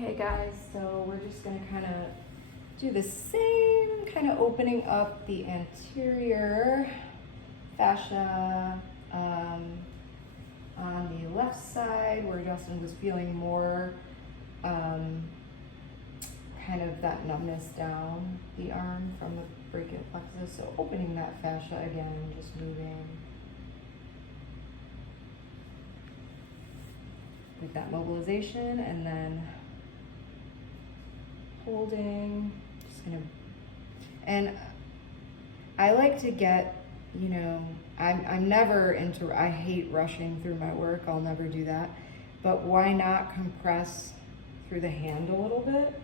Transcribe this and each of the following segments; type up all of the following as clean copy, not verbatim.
Okay guys, so we're just gonna kind of do the same kind of opening up the anterior fascia on the left side where Justin was feeling more kind of that numbness down the arm from the brachial plexus. So opening that fascia again, just moving with that mobilization and then holding, just gonna, and I like to get, you know, I'm never into, I hate rushing through my work, I'll never do that, but why not compress through the hand a little bit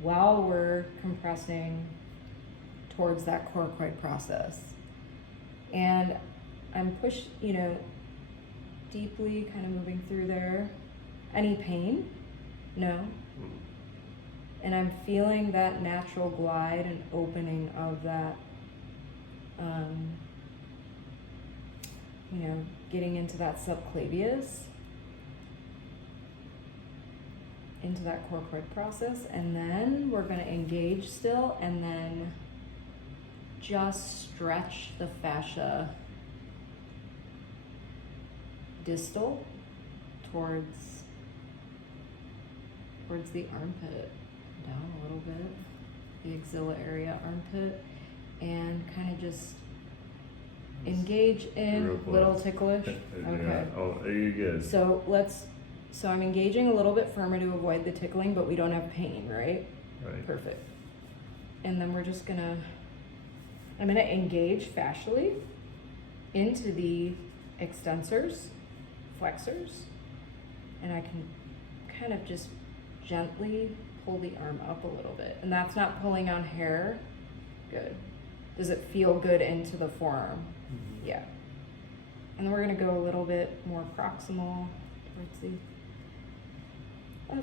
while we're compressing towards that coracoid process. And I'm deeply kind of moving through there. Any pain? No. And I'm feeling that natural glide and opening of that, getting into that subclavius, into that coracoid process. And then we're going to engage still and then just stretch the fascia distal towards the armpit, down a little bit, the axilla area, armpit, and kind of just engage in little ticklish. Okay. Yeah. Oh, you're good. So I'm engaging a little bit firmer to avoid the tickling, but we don't have pain, right? Right. Perfect. And then we're just I'm gonna engage fascially into the extensors, flexors, and I can kind of just gently pull the arm up a little bit. And that's not pulling on hair. Good. Does it feel good into the forearm? Mm-hmm. Yeah. And then we're gonna go a little bit more proximal towards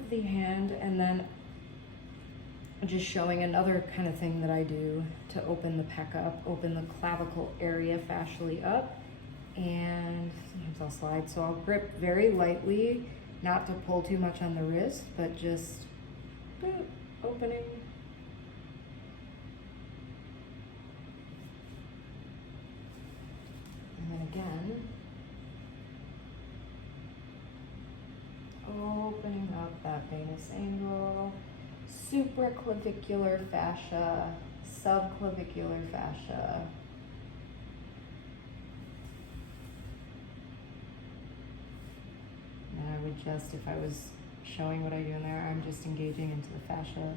the hand, and then just showing another kind of thing that I do to open the pec up, open the clavicle area fascially up, and sometimes I'll slide. So I'll grip very lightly, not to pull too much on the wrist, but just opening. And then again, opening up that venous angle, supraclavicular fascia, subclavicular fascia. And I would just, if I was showing what I do in there, I'm just engaging into the fascia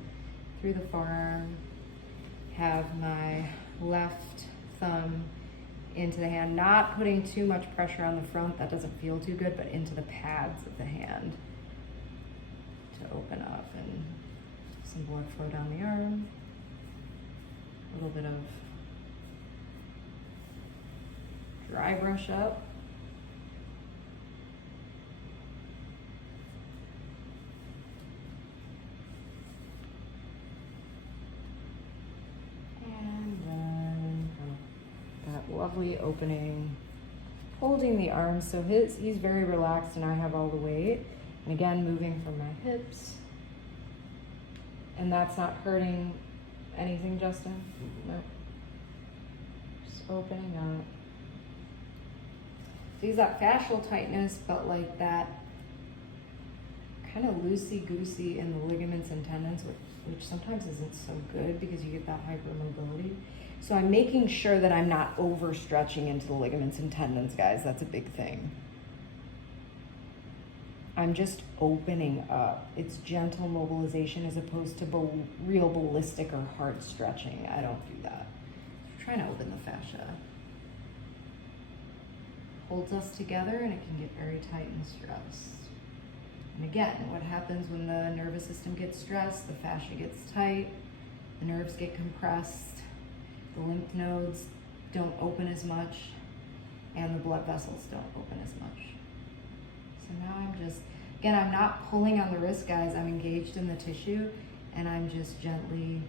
through the forearm, have my left thumb into the hand, not putting too much pressure on the front, that doesn't feel too good, but into the pads of the hand to open up and some blood flow down the arm, a little bit of dry brush up. And then that lovely opening, holding the arms. So he's very relaxed and I have all the weight. And again, moving from my hips. And that's not hurting anything, Justin? Mm-hmm. No. Just opening up. So he's got fascial tightness, but like that kind of loosey-goosey in the ligaments and tendons, which sometimes isn't so good because you get that hypermobility. So I'm making sure that I'm not overstretching into the ligaments and tendons, guys. That's a big thing. I'm just opening up. It's gentle mobilization as opposed to real ballistic or hard stretching. I don't do that. I'm trying to open the fascia. Holds us together and it can get very tight and stressed. And again, what happens when the nervous system gets stressed, the fascia gets tight, the nerves get compressed, the lymph nodes don't open as much, and the blood vessels don't open as much. So now I'm just, again, I'm not pulling on the wrist, guys. I'm engaged in the tissue, and I'm just gently.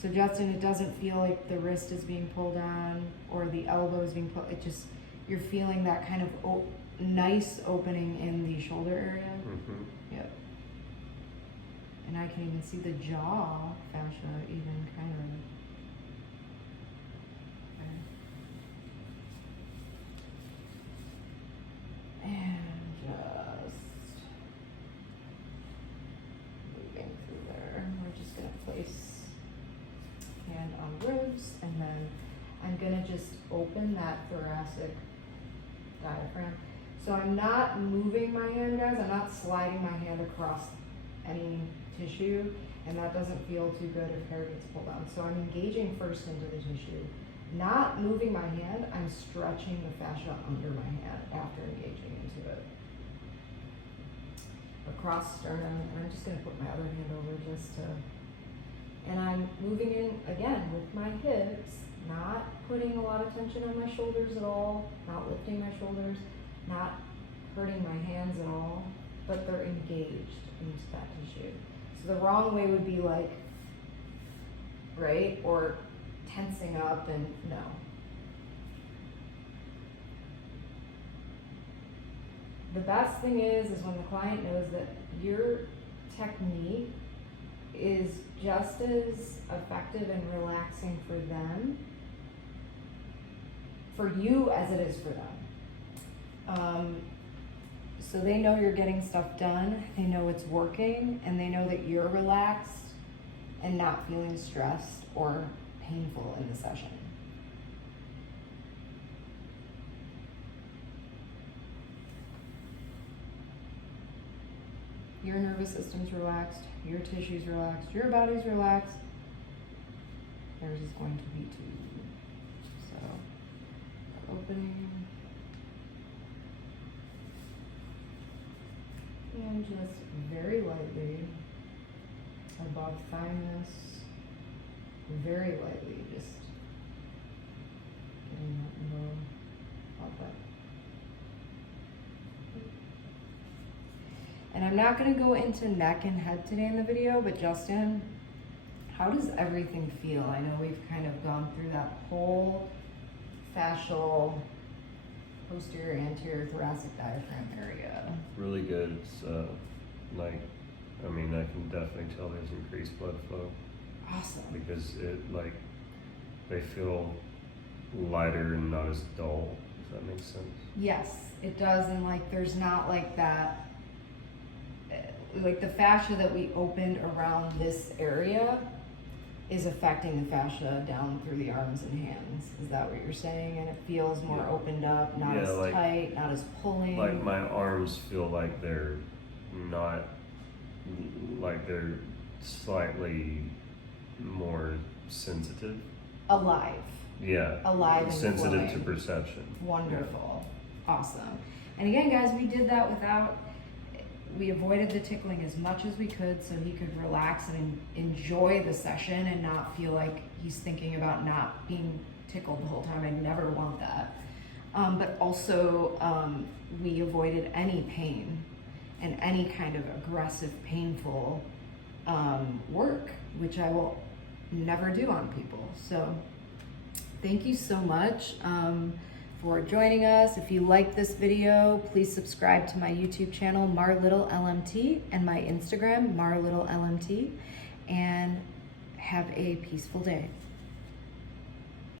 So Justin, it doesn't feel like the wrist is being pulled on or the elbow is being pulled. It just, you're feeling that kind of nice opening in the shoulder area. Mm-hmm. Yep. And I can even see the jaw fascia even kind of. Okay. And just moving through there. We're just gonna place hand on ribs, and then I'm gonna just open that thoracic diaphragm. So I'm not moving my hand, guys. I'm not sliding my hand across any tissue, and that doesn't feel too good if hair gets pulled out. So I'm engaging first into the tissue. Not moving my hand, I'm stretching the fascia under my hand after engaging into it. Across sternum, and I'm just gonna put my other hand over just to, and I'm moving in again with my hips, not putting a lot of tension on my shoulders at all, not lifting my shoulders, not hurting my hands at all, but they're engaged into that tissue. So the wrong way would be like, right? Or tensing up, and no. The best thing is when the client knows that your technique is just as effective and relaxing for them, for you, as it is for them. So they know you're getting stuff done, they know it's working, and they know that you're relaxed and not feeling stressed or painful in the session. Your nervous system's relaxed, your tissue's relaxed, your body's relaxed. Theirs is going to be too. So, opening. And just very lightly above thymus, very lightly, just getting that low outlet. And I'm not going to go into neck and head today in the video, but Justin, how does everything feel? I know we've kind of gone through that whole fascial, posterior, anterior thoracic diaphragm area. Really good. It's like, I mean, I can definitely tell there's increased blood flow. Awesome. Because it, like, they feel lighter and not as dull, if that makes sense. Yes, it does. And like, there's not like that, like the fascia that we opened around this area is affecting the fascia down through the arms and hands. Is that what you're saying? And it feels more opened up, not as like, tight, not as pulling. Like my arms feel like they're not, like they're slightly more sensitive. Alive. Yeah. Alive and sensitive flowing. to perception. Wonderful. Yeah. Awesome. And again, guys, we did that without, we avoided the tickling as much as we could so he could relax and enjoy the session and not feel like he's thinking about not being tickled the whole time. I never want that. But also, we avoided any pain and any kind of aggressive, painful work, which I will never do on people. So thank you so much for joining us. If you like this video, please subscribe to my YouTube channel, MarLittleLMT, and my Instagram, MarLittleLMT, and have a peaceful day.